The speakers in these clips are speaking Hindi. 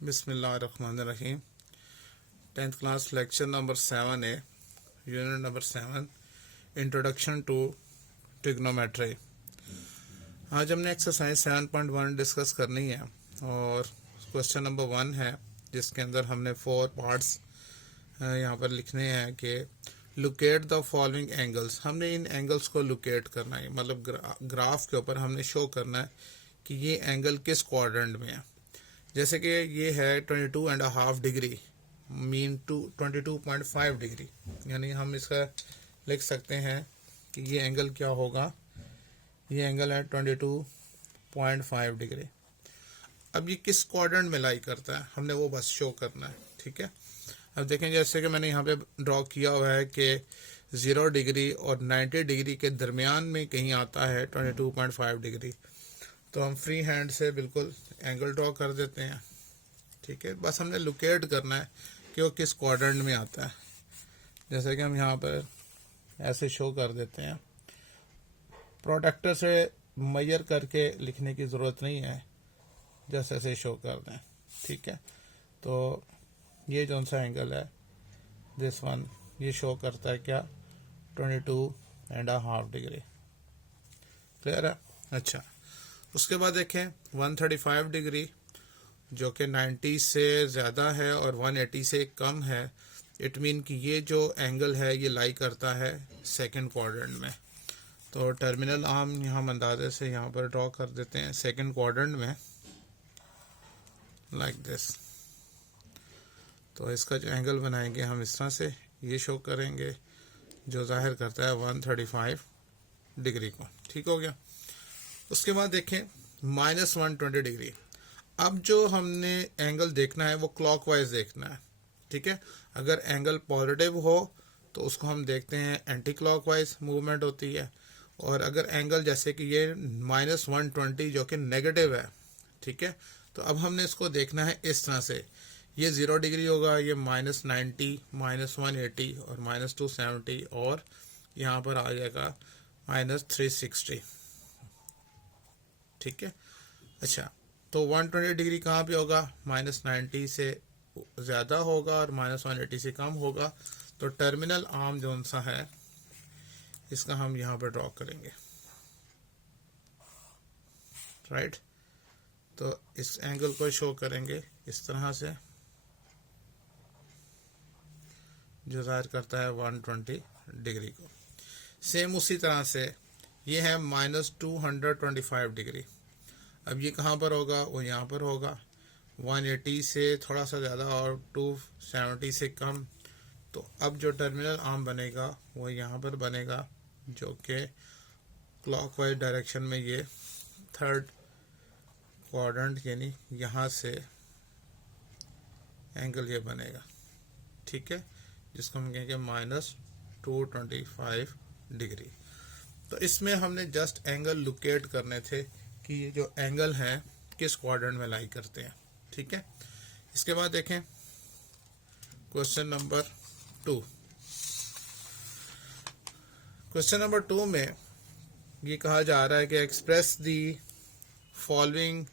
बिस्मिल्लाहिर्रहमानिर्रहीम। 10th क्लास लेक्चर नंबर 7 है, unit number 7, introduction to trigonometry. आज हमने एक्सरसाइज 7.1 डिस्कस करनी है और क्वेश्चन नंबर 1 है, जिसके अंदर हमने 4 पार्ट्स यहाँ पर लिखने हैं कि लोकेट द फॉलोइंग एंगल्स। हमने इन एंगल्स को लोकेट करना है, मतलब ग्राफ के ऊपर हमने शो करना है कि ये एंगल किस क्वाड्रेंट में है। जैसे कि ये है 22.5 डिग्री, मीन टू 22.5 डिग्री, यानी हम इसका लिख सकते हैं कि ये एंगल क्या होगा। ये एंगल है 22.5 डिग्री। अब ये किस क्वाड्रेंट में लाई करता है, हमने वो बस शो करना है। ठीक है, अब देखें जैसे कि मैंने यहाँ पे ड्रॉ किया हुआ है कि 0 डिग्री और 90 डिग्री के दरमियान में कहीं आता है 22.5 डिग्री। तो हम फ्री हैंड से बिल्कुल एंगल ड्रॉ कर देते हैं। ठीक है, बस हमने लोकेट करना है कि वो किस क्वाड्रेंट में आता है। जैसे कि हम यहाँ पर ऐसे शो कर देते हैं, प्रोटेक्टर से मेजर करके लिखने की ज़रूरत नहीं है, जैसे ऐसे शो कर दें। ठीक है, तो ये जो सा एंगल है दिस वन, ये शो करता है क्या, 22.5 डिग्री। क्लियर है। अच्छा, उसके बाद देखें 135 डिग्री जो कि 90 से ज़्यादा है और 180 से कम है। इट मीन कि ये जो एंगल है ये लाई करता है सेकंड क्वाड्रेंट में। तो टर्मिनल आर्म हम अंदाजे से यहाँ पर ड्रॉ कर देते हैं सेकंड क्वाड्रेंट में, लाइक दिस। तो इसका जो एंगल बनाएंगे हम इस तरह से, ये शो करेंगे जो जाहिर करता है 135 डिग्री को। ठीक हो गया। उसके बाद देखें -120 डिग्री। अब जो हमने एंगल देखना है वो क्लॉकवाइज देखना है। ठीक है, अगर एंगल पॉजिटिव हो तो उसको हम देखते हैं एंटी क्लॉकवाइज मूवमेंट होती है, और अगर एंगल जैसे कि ये -120 जो कि नेगेटिव है, ठीक है, तो अब हमने इसको देखना है इस तरह से। ये 0 डिग्री होगा, ये -90, -180 और -270, और यहाँ पर आ जाएगा -360। ठीक है। अच्छा, तो 120 डिग्री कहाँ पे होगा, -90 से ज़्यादा होगा और -180 से कम होगा। तो टर्मिनल आर्म जो सा है इसका हम यहाँ पर ड्रॉ करेंगे। राइट, तो इस एंगल को शो करेंगे इस तरह से, जो जाहिर करता है 120 डिग्री को। सेम उसी तरह से ये है -225 डिग्री। अब ये कहाँ पर होगा, वो यहाँ पर होगा, 180 से थोड़ा सा ज़्यादा और 270 से कम। तो अब जो टर्मिनल आर्म बनेगा वो यहाँ पर बनेगा, जो कि क्लॉकवाइज डायरेक्शन में ये थर्ड क्वाड्रेंट, यानी यहाँ से एंगल ये बनेगा। ठीक है, जिसको हम कहेंगे -225 डिग्री। तो इसमें हमने जस्ट एंगल लोकेट करने थे कि ये जो एंगल हैं किस क्वाड्रेंट में लाई करते हैं। ठीक है, इसके बाद देखें क्वेश्चन नंबर 2। क्वेश्चन नंबर 2 में ये कहा जा रहा है कि express the following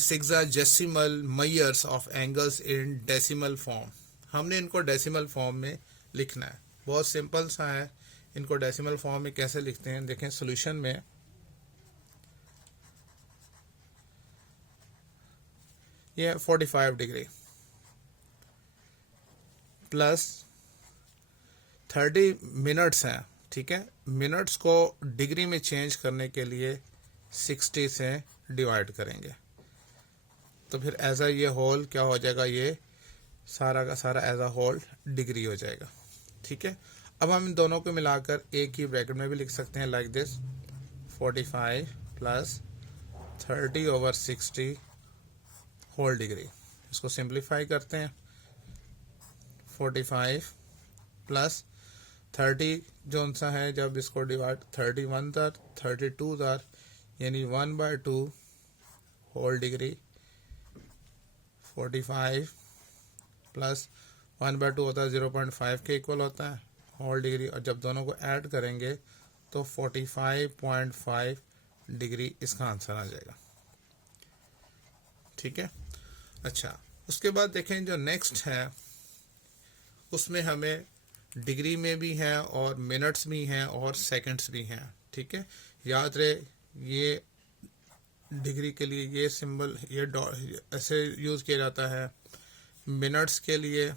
sexagesimal measures of angles in decimal form. हमने इनको डेसिमल फॉर्म में लिखना है। बहुत सिंपल सा है, इनको डेसिमल फॉर्म में कैसे लिखते हैं देखें। सॉल्यूशन में ये 45 डिग्री प्लस 30 मिनट्स हैं। ठीक है, मिनट्स को डिग्री में चेंज करने के लिए 60 से डिवाइड करेंगे, तो फिर एज अ ये होल क्या हो जाएगा, ये सारा का सारा एज अ होल डिग्री हो जाएगा। ठीक है, अब हम इन दोनों को मिलाकर एक ही ब्रैकेट में भी लिख सकते हैं, like this, 45 plus 30/60 whole degree. इसको सिंप्लीफाई करते हैं, 45 प्लस 30 जो सा है, जब इसको डिवाइड 31 दर 32 दर, यानी 1/2 होल डिग्री। 45 प्लस 1/2 होता है 0.5 के इक्वल होता है होल डिग्री, और जब दोनों को ऐड करेंगे तो 45.5 डिग्री इसका आंसर आ जाएगा। ठीक है, अच्छा, उसके बाद देखें जो नेक्स्ट है उसमें हमें डिग्री में भी है और मिनट्स भी हैं और सेकंड्स भी हैं। ठीक है, याद रहे ये डिग्री के लिए ये सिंबल ये डॉट ऐसे यूज़ किया जाता है, मिनट्स के लिए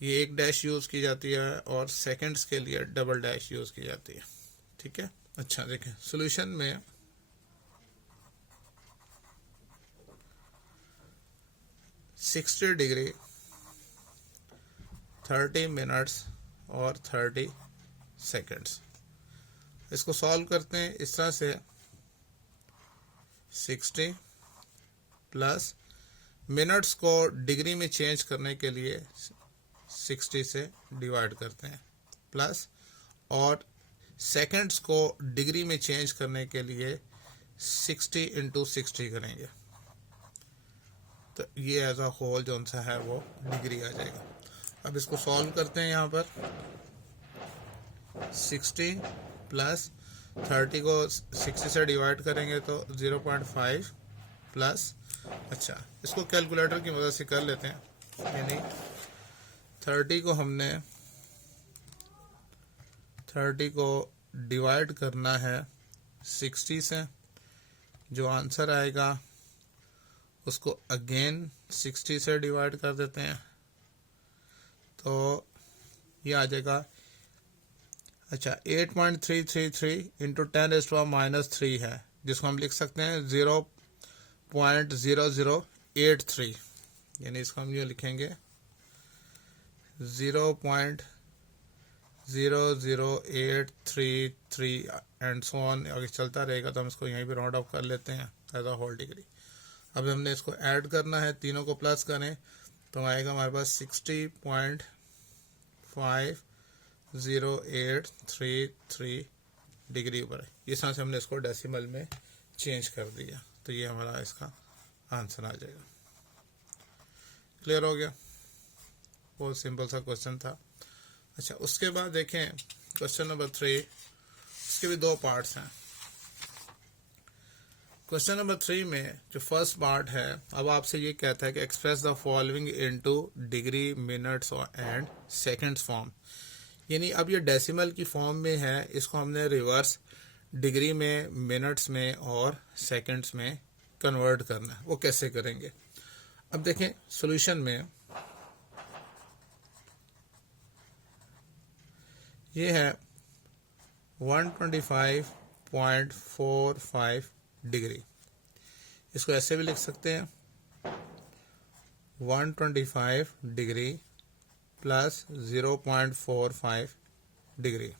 ये एक डैश यूज़ की जाती है और सेकंड्स के लिए डबल डैश यूज़ की जाती है। ठीक है, अच्छा देखें सॉल्यूशन में 60 डिग्री 30 मिनट्स और 30 सेकंड्स, इसको सॉल्व करते हैं इस तरह से 60 प्लस मिनट्स को डिग्री में चेंज करने के लिए 60 से डिवाइड करते हैं प्लस और सेकंड्स को डिग्री में चेंज करने के लिए 60 इंटू 60 करेंगे, तो ये एज अ होल जो सा है वो डिग्री आ जाएगा। अब इसको सॉल्व करते हैं, यहाँ पर 60 प्लस 30 को 60 से डिवाइड करेंगे तो 0.5 प्लस, अच्छा इसको कैलकुलेटर की मदद से कर लेते हैं, यानी 30 को डिवाइड करना है 60 से, जो आंसर आएगा उसको अगेन 60 से डिवाइड कर देते हैं तो ये आ जाएगा, अच्छा 8.333 इंटू 10⁻³ है, जिसको हम लिख सकते हैं 0.0083, यानी इसको हम ये लिखेंगे 0.00833 एंड सो ऑन, आगे चलता रहेगा तो हम इसको यहीं पे राउंड ऑफ कर लेते हैं एज अ होल डिग्री। अब हमने इसको ऐड करना है, तीनों को प्लस करें तो आएगा हमारे पास 60.5083 डिग्री ऊपर है। इस तरह से हमने इसको डेसिमल में चेंज कर दिया तो ये हमारा इसका आंसर आ जाएगा। क्लियर हो गया, बहुत सिंपल सा क्वेश्चन था। अच्छा उसके बाद देखें क्वेश्चन नंबर 3, इसके भी दो पार्ट्स हैं। क्वेश्चन नंबर 3 में जो फर्स्ट पार्ट है, अब आपसे ये कहता है कि express the following into degree minutes and seconds form, यानी अब ये डेसिमल की फॉर्म में है, इसको हमने रिवर्स डिग्री में, मिनट्स में और सेकंड्स में कन्वर्ट करना है। वो कैसे करेंगे, अब देखें सॉल्यूशन में ये है 125.45 डिग्री, इसको ऐसे भी लिख सकते हैं 125 डिग्री प्लस 0.45 डिग्री,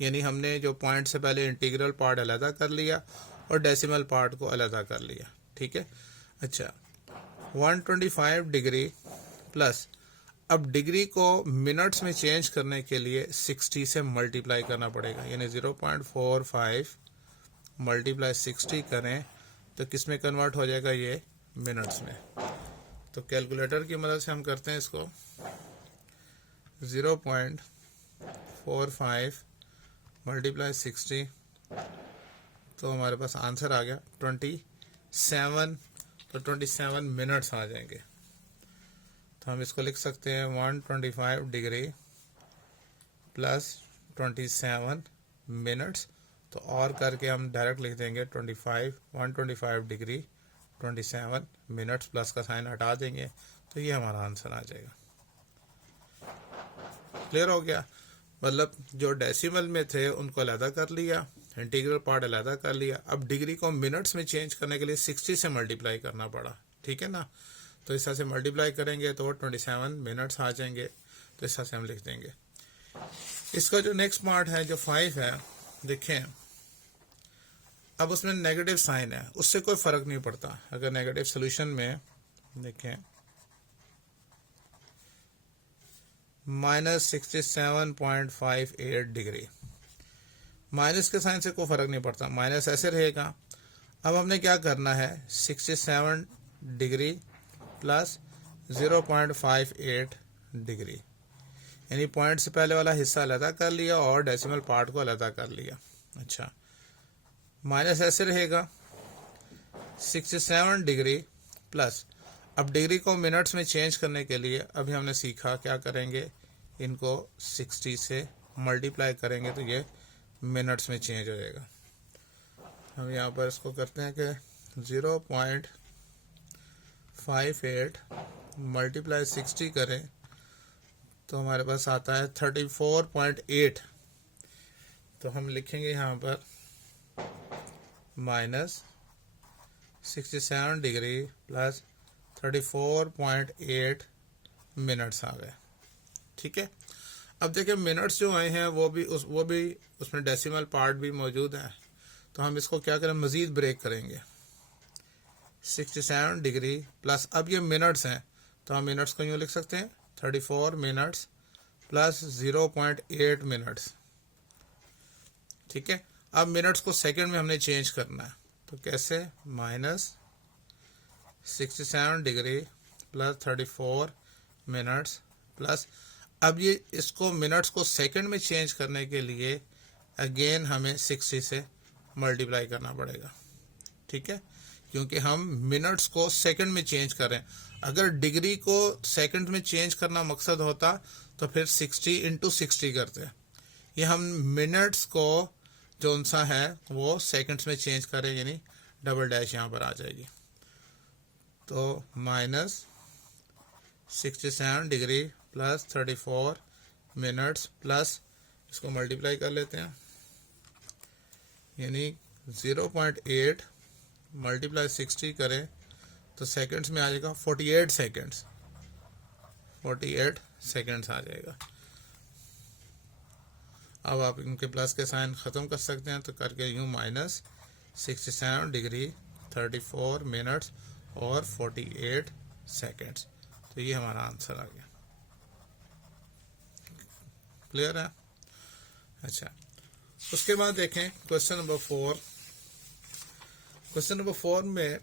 यानी हमने जो पॉइंट से पहले इंटीग्रल पार्ट अलग कर लिया और डेसिमल पार्ट को अलग कर लिया। ठीक है, अच्छा 125 डिग्री प्लस, अब डिग्री को मिनट्स में चेंज करने के लिए 60 से मल्टीप्लाई करना पड़ेगा, यानी 0.45 मल्टीप्लाई 60 करें तो किस में कन्वर्ट हो जाएगा, ये मिनट्स में। तो कैलकुलेटर की मदद से हम करते हैं इसको 0.45 मल्टीप्लाई 60, तो हमारे पास आंसर आ गया 27, तो 27 मिनट्स आ जाएंगे। तो हम इसको लिख सकते हैं 125 डिग्री प्लस 27 मिनट्स, तो और करके हम डायरेक्ट लिख देंगे 125 डिग्री 27 मिनट्स, प्लस का साइन हटा देंगे तो ये हमारा आंसर आ जाएगा। क्लियर हो गया, मतलब जो डेसिमल में थे उनको अलग कर लिया, इंटीग्रल पार्ट अलग कर लिया, अब डिग्री को मिनट्स में चेंज करने के लिए 60 से मल्टीप्लाई करना पड़ा। ठीक है ना, तो इस तरह से मल्टीप्लाई करेंगे तो 27 मिनट्स आ जाएंगे, तो इस तरह से हम लिख देंगे। इसका जो नेक्स्ट पार्ट है जो 5 है, देखें अब उसमें नेगेटिव साइन है, उससे कोई फर्क नहीं पड़ता। अगर नेगेटिव सोल्यूशन में देखें -67.58 डिग्री, माइनस के साइन से कोई फर्क नहीं पड़ता, माइनस ऐसे रहेगा। अब हमने क्या करना है, 67 डिग्री प्लस 0.58 डिग्री, यानी पॉइंट से पहले वाला हिस्सा अलग कर लिया और डेसिमल पार्ट को अलग कर लिया। अच्छा माइनस ऐसे रहेगा 67 डिग्री प्लस अब डिग्री को मिनट्स में चेंज करने के लिए अभी हमने सीखा क्या करेंगे, इनको 60 से मल्टीप्लाई करेंगे तो ये मिनट्स में चेंज हो जाएगा। हम यहाँ पर इसको करते हैं कि 0.58 मल्टीप्लाई 60 करें तो हमारे पास आता है 34.8। तो हम लिखेंगे यहाँ पर माइनस 67 डिग्री प्लस 34.8 मिनट्स आ गए। ठीक है, अब देखिए मिनट्स जो आए हैं वो भी उसमें डेसिमल पार्ट भी मौजूद है, तो हम इसको क्या करें, मज़ीद ब्रेक करेंगे। 67 डिग्री प्लस अब ये मिनट्स हैं तो हम मिनट्स को यूँ लिख सकते हैं 34 मिनट्स प्लस 0.8 मिनट्स। ठीक है, अब मिनट्स को सेकंड में हमने चेंज करना है, तो कैसे, minus 67 degree plus 34 minutes plus अब ये इसको मिनट्स को सेकंड में चेंज करने के लिए अगेन हमें 60 से मल्टीप्लाई करना पड़ेगा। ठीक है, क्योंकि हम मिनट्स को सेकंड में चेंज कर रहे हैं। अगर डिग्री को सेकंड में चेंज करना मकसद होता तो फिर 60 इंटू 60 करते। ये हम मिनट्स को जो सा है वो सेकंड्स में चेंज करें, यानी डबल डैश यहाँ पर आ जाएगी। तो minus 67 degree plus 34 minutes plus इसको मल्टीप्लाई कर लेते हैं, यानी 0.8 मल्टीप्लाई 60 करें तो सेकंड्स में आ जाएगा 48 सेकंड्स, 48 सेकंड्स आ जाएगा। अब आप इनके प्लस के साइन ख़त्म कर सकते हैं, तो करके यूँ माइनस 67 डिग्री 34 मिनट्स और 48 सेकंड्स। तो ये हमारा आंसर आ गया। क्लियर है? अच्छा, उसके बाद देखें क्वेश्चन नंबर 4। क्वेश्चन नंबर 4 में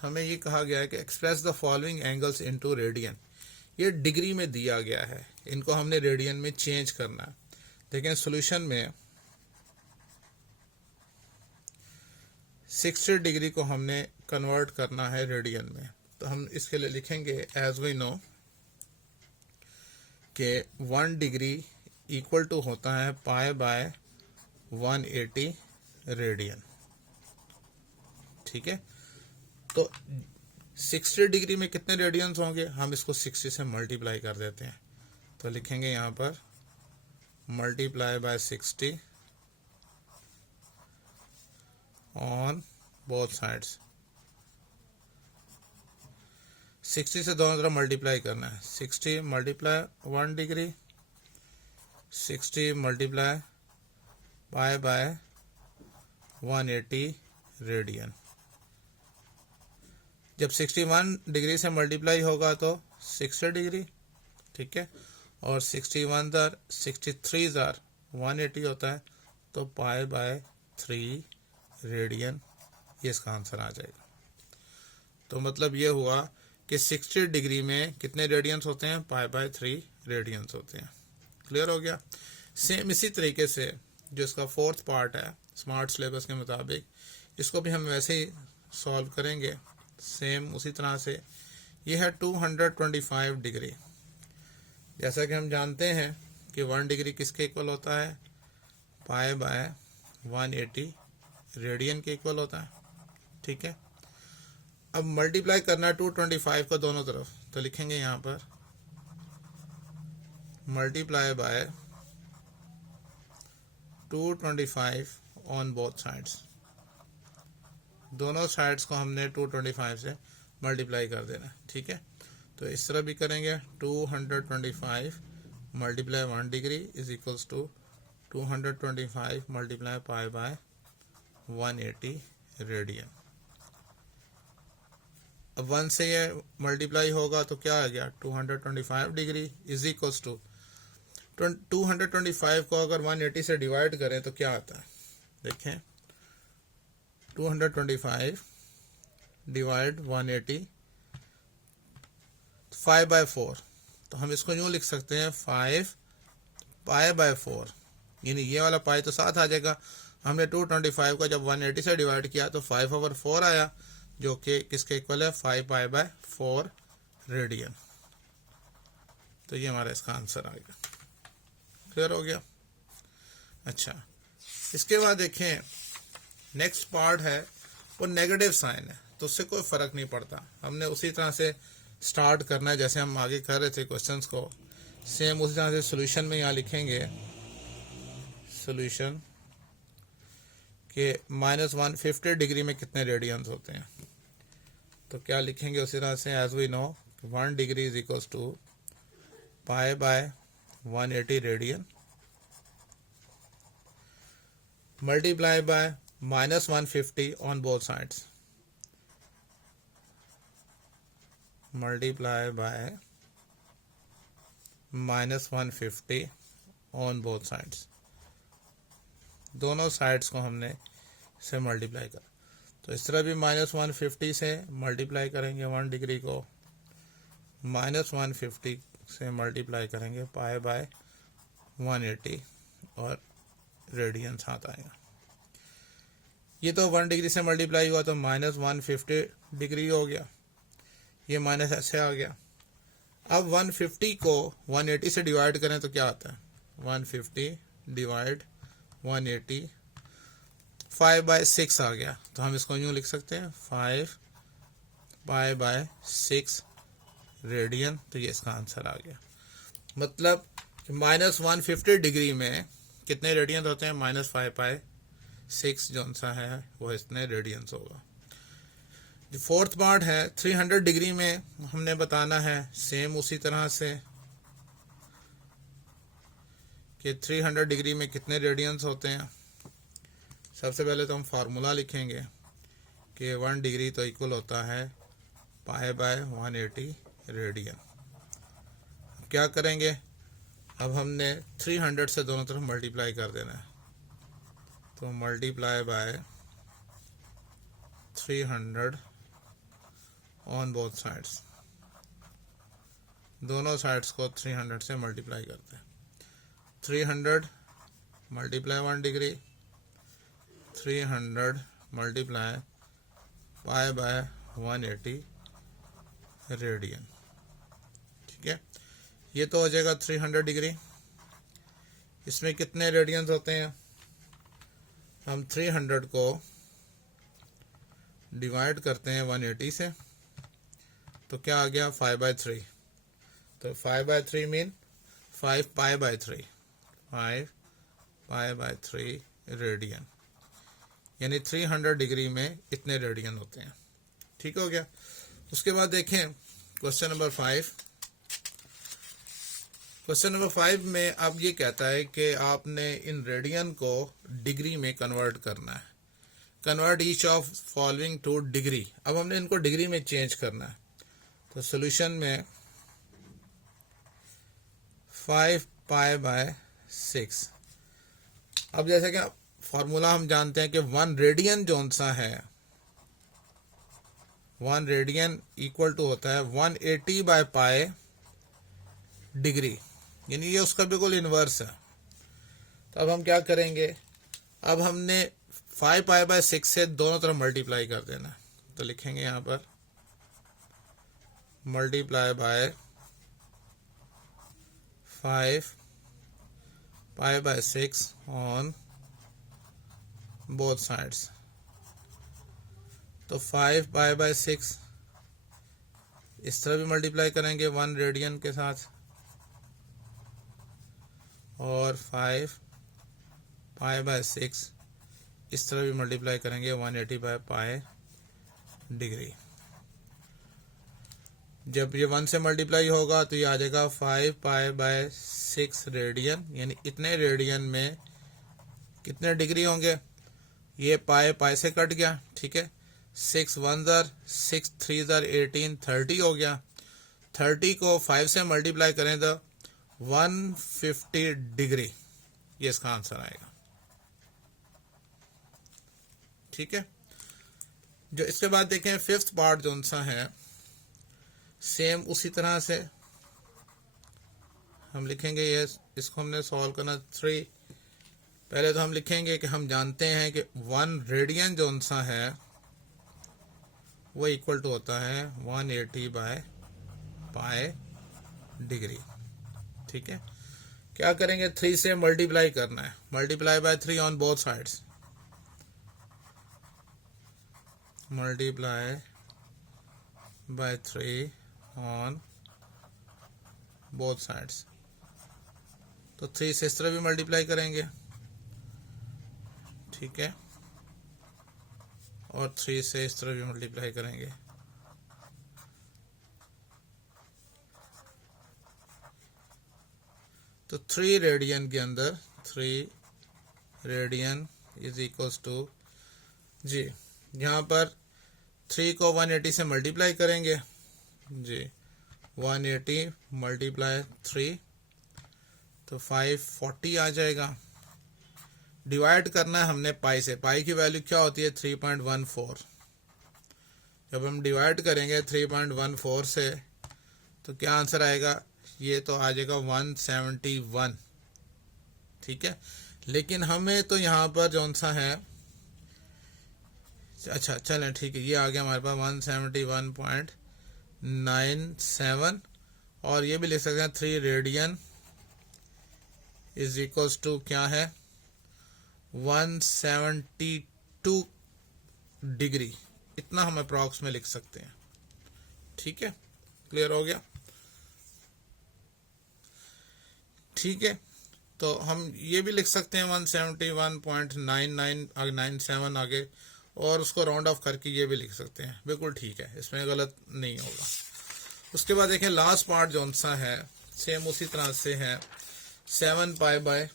हमें ये कहा गया है कि express the following angles into radian. ये डिग्री में दिया गया है, इनको हमने रेडियन में चेंज करना है। देखें सॉल्यूशन में 60 डिग्री को हमने कन्वर्ट करना है रेडियन में, तो हम इसके लिए लिखेंगे एज वी नो कि 1 डिग्री इक्वल टू होता है पाई बाय 180 रेडियन। ठीक है, तो 60 डिग्री में कितने रेडियंस होंगे, हम इसको 60 से मल्टीप्लाई कर देते हैं। तो लिखेंगे यहाँ पर multiply bye 60 on both sides. 60 से दोनों तरफ मल्टीप्लाई करना है। 60 multiply 1 degree, 60 multiply pi by 180 radian. जब 61 डिग्री से मल्टीप्लाई होगा तो 60 डिग्री। ठीक है, और 61 दर 63 दर 180 होता है, तो पाई बाय 3 रेडियन, ये इसका आंसर आ जाएगा। तो मतलब ये हुआ कि 60 डिग्री में कितने रेडियंस होते हैं, पाई बाय 3 रेडियंस होते हैं। क्लियर हो गया? सेम इसी तरीके से जो इसका 4th पार्ट है स्मार्ट सिलेबस के मुताबिक, इसको भी हम वैसे ही सॉल्व करेंगे सेम उसी तरह से। ये है 225 डिग्री। जैसा कि हम जानते हैं कि 1 डिग्री किसके इक्वल होता है, पाई बाय 180 रेडियन के इक्वल होता है। ठीक है, अब मल्टीप्लाई करना है 225 को दोनों तरफ, तो लिखेंगे यहाँ पर multiply bye 225 on both sides. दोनों साइड्स को हमने 225 से मल्टीप्लाई कर देना। ठीक है, तो इस तरह भी करेंगे 225 multiply 1 degree is equals to 225 multiply pi by 180 radian. अब 1 से ये मल्टीप्लाई होगा तो क्या आ गया, 225 डिग्री इज इक्वल्स टू 225 को अगर 180 से डिवाइड करें तो क्या आता है, देखें 225 डिवाइड 180 5 बाय 4, तो हम इसको यूँ लिख सकते हैं 5 पाई बाय 4, यानी ये वाला पाई तो साथ आ जाएगा। हमने 225 को जब 180 से डिवाइड किया तो 5/4 आया, जो कि किसके इक्वल है 5π/4 रेडियन। तो ये हमारा इसका आंसर आ गया। क्लियर हो गया। अच्छा, इसके बाद देखें नेक्स्ट पार्ट है वो नेगेटिव साइन है, तो उससे कोई फर्क नहीं पड़ता, हमने उसी तरह से स्टार्ट करना है जैसे हम आगे कर रहे थे क्वेश्चंस को, सेम उसी तरह से सोल्यूशन में यहाँ लिखेंगे सोल्यूशन के -150 डिग्री में कितने रेडियंस होते हैं। तो क्या लिखेंगे उसी तरह से, as we know 1 degree is equals to π/180 radian multiply by -150 on both sides, multiply by -150 on both sides, दोनों साइड्स को हमने से मल्टीप्लाई कर, तो इस तरह भी -150 से मल्टीप्लाई करेंगे 1 डिग्री को, -150 से मल्टीप्लाई करेंगे π/180 और रेडियंस हाथ आएगा। ये तो 1 डिग्री से मल्टीप्लाई हुआ तो -150 डिग्री हो गया, ये माइनस ऐसे आ गया। अब 150 को 180 से डिवाइड करें तो क्या आता है, 150 डिवाइड 180 5/6 आ गया, तो हम इसको यूँ लिख सकते हैं 5π/6 रेडियन। तो ये इसका आंसर आ गया। मतलब -150 डिग्री में कितने रेडियंस होते हैं, -5/6 जो सा है वो इतने रेडियंस होगा। जो फोर्थ पार्ट है 300 डिग्री में हमने बताना है, सेम उसी तरह से कि 300 डिग्री में कितने रेडियंस होते हैं। सबसे पहले तो हम फार्मूला लिखेंगे कि 1 डिग्री तो इक्वल होता है π/180 रेडियन। क्या करेंगे, अब हमने 300 से दोनों तरफ मल्टीप्लाई कर देना है, तो multiply by 300 on both sides, दोनों साइड्स को 300 से मल्टीप्लाई करते हैं। 300 मल्टीप्लाई 1 डिग्री, 300 मल्टीप्लाई π/180 रेडियन। ठीक है, ये तो हो जाएगा 300 डिग्री। इसमें कितने रेडियंस होते हैं, हम 300 को डिवाइड करते हैं 180 से, तो क्या आ गया 5/3। तो 5/3 मीन 5π/3, 5π/3 रेडियन, यानी 300 डिग्री में इतने रेडियन होते हैं। ठीक हो गया। उसके बाद देखें क्वेश्चन नंबर 5। क्वेश्चन नंबर 5 में अब ये कहता है कि आपने इन रेडियन को डिग्री में कन्वर्ट करना है। Convert each of following two degree. अब हमने इनको डिग्री में चेंज करना है, तो सोल्यूशन में 5π/6। अब जैसे कि फॉर्मूला हम जानते हैं कि 1 रेडियन जो सा है, 1 रेडियन इक्वल टू होता है 180/π डिग्री, यानी ये उसका बिल्कुल इन्वर्स है। तो अब हम क्या करेंगे, अब हमने 5π/6 से दोनों तरफ मल्टीप्लाई कर देना, तो लिखेंगे यहाँ पर multiply by 5π/6 on both sides. तो 5π/6 इस तरह भी मल्टीप्लाई करेंगे 1 रेडियन के साथ, और 5π/6 इस तरह भी मल्टीप्लाई करेंगे 180/π डिग्री। जब ये 1 से मल्टीप्लाई होगा तो ये आ जाएगा 5π/6 रेडियन, यानी इतने रेडियन में कितने डिग्री होंगे, ये पाई से कट गया। ठीक है, 6 1 ज़र 6 3 ज़र 18 30 हो गया। 30 को 5 से मल्टीप्लाई करें तो 150 डिग्री, ये इसका आंसर आएगा। ठीक है, जो इसके बाद देखें फिफ्थ पार्ट जो सा है, सेम उसी तरह से हम लिखेंगे। ये इसको हमने सॉल्व करना 3। पहले तो हम लिखेंगे कि हम जानते हैं कि 1 रेडियन जो सा है वो इक्वल टू होता है 180 बाय पाई डिग्री। ठीक है, क्या करेंगे, 3 से मल्टीप्लाई करना है, multiply by 3 on both sides, multiply by 3 on both sides. तो 3 से इस तरह भी मल्टीप्लाई करेंगे, ठीक है, और 3 से इस तरह भी मल्टीप्लाई करेंगे। तो 3 रेडियन के अंदर 3 रेडियन इज इक्वल्स टू जी, यहाँ पर 3 को 180 से मल्टीप्लाई करेंगे जी, 180 मल्टीप्लाई 3 तो 540 आ जाएगा। डिवाइड करना है हमने पाई से, पाई की वैल्यू क्या होती है 3.14। जब हम डिवाइड करेंगे 3.14 से तो क्या आंसर आएगा, ये तो आ जाएगा 171। ठीक है, लेकिन हमें तो यहाँ पर जौन सा है, अच्छा चलें ठीक है, ये आ गया हमारे पास 171.97 और ये भी लिख सकते हैं 3 रेडियन इज इक्वल्स टू क्या है 172 डिग्री, इतना हम अप्रॉक्स में लिख सकते हैं। ठीक है, क्लियर हो गया। ठीक है, तो हम ये भी लिख सकते हैं 171.9997 आगे, और उसको राउंड ऑफ करके ये भी लिख सकते हैं, बिल्कुल ठीक है, इसमें गलत नहीं होगा। उसके बाद देखें लास्ट पार्ट जौन सा है सेम उसी तरह से है 7 पाई बाय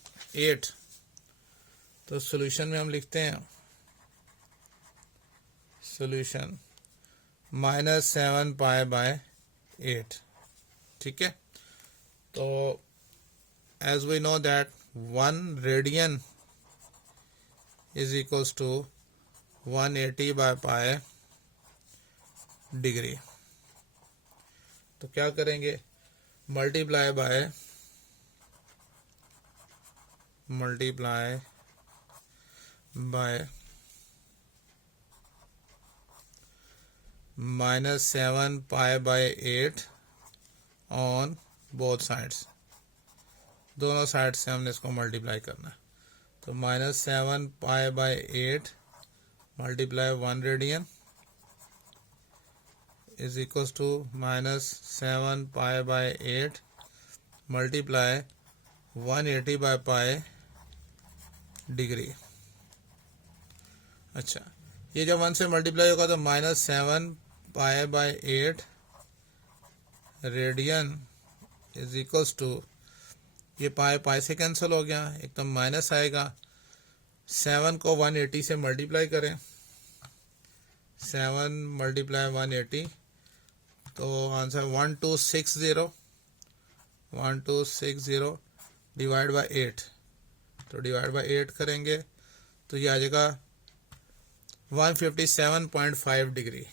8। तो सॉल्यूशन में हम लिखते हैं सॉल्यूशन -7 पाई बाय 8। ठीक है, तो as we know that 1 radian is equals to 180 by pi degree. तो क्या करेंगे, multiply by -7 pi by 8 on both sides, दोनों साइड से हमने इसको मल्टीप्लाई करना है। तो -7 pi by 8 multiply 1 radian is equals to -7 pi by 8 multiply 180 by pi degree. अच्छा, ये जब 1 से मल्टीप्लाई होगा तो -7 pi by 8 radian is equals to, ये पाई पाई से कैंसिल हो गया, एकदम माइनस आएगा। 7 को 180 से मल्टीप्लाई करें, 7 मल्टीप्लाई 180 तो आंसर 1260 डिवाइड बाय 8। तो डिवाइड बाय 8 करेंगे तो ये आ जाएगा 157.5 डिग्री।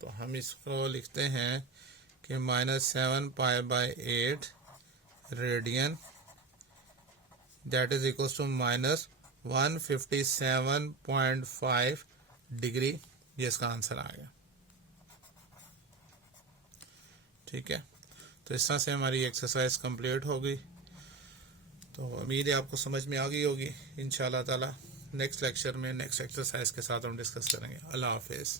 तो हम इसको लिखते हैं कि -7 pi by 8 radian that is equals to -157.5 degree, ये इसका आंसर आ गया। ठीक है, तो इस तरह से हमारी एक्सरसाइज कंप्लीट हो गई। तो उम्मीद है आपको समझ में आ गई होगी। इंशाल्लाह ताला नेक्स्ट लेक्चर में नेक्स्ट एक्सरसाइज के साथ हम डिस्कस करेंगे। अल्लाह हाफिज़।